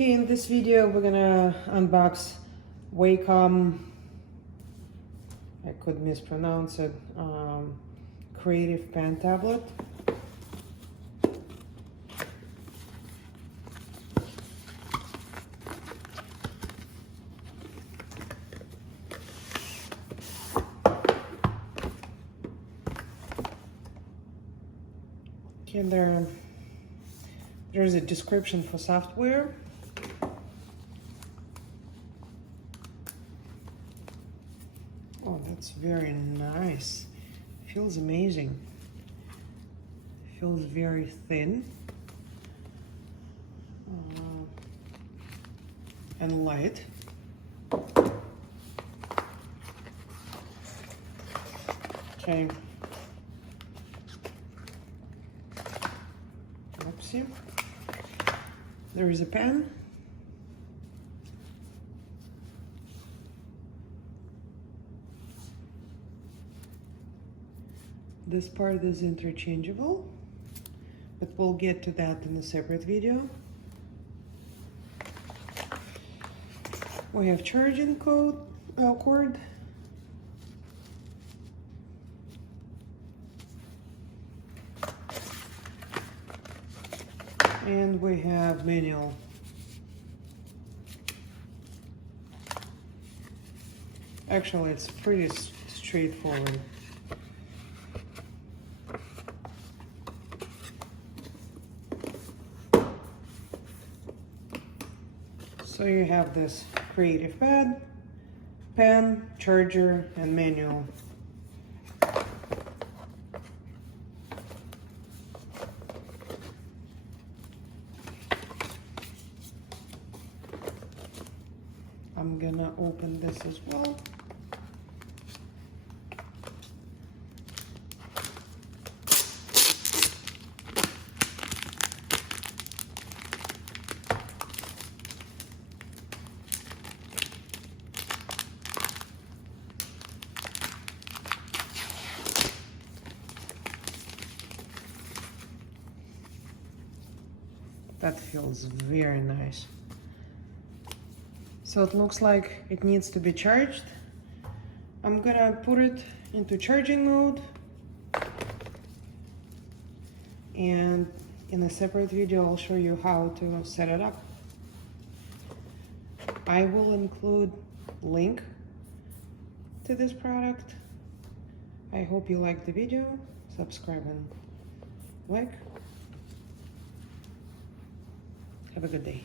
Okay, in this video we're gonna unbox Wacom, I could mispronounce it, Creative Pen tablet. Okay, there's a description for software. Oh, that's very nice. Feels amazing. Feels very thin and light. Okay. Oopsie. There is a pen. This part is interchangeable, but we'll get to that in a separate video. We have charging cord, and we have manual. Actually, it's pretty straightforward. So you have this creative pad, pen, charger, and manual. I'm gonna open this as well. That feels very nice. So it looks like it needs to be charged. I'm gonna put it into charging mode, and in a separate video I'll show you how to set it up. I will include link to this product. I hope you liked the video. Subscribe and like. Have a good day.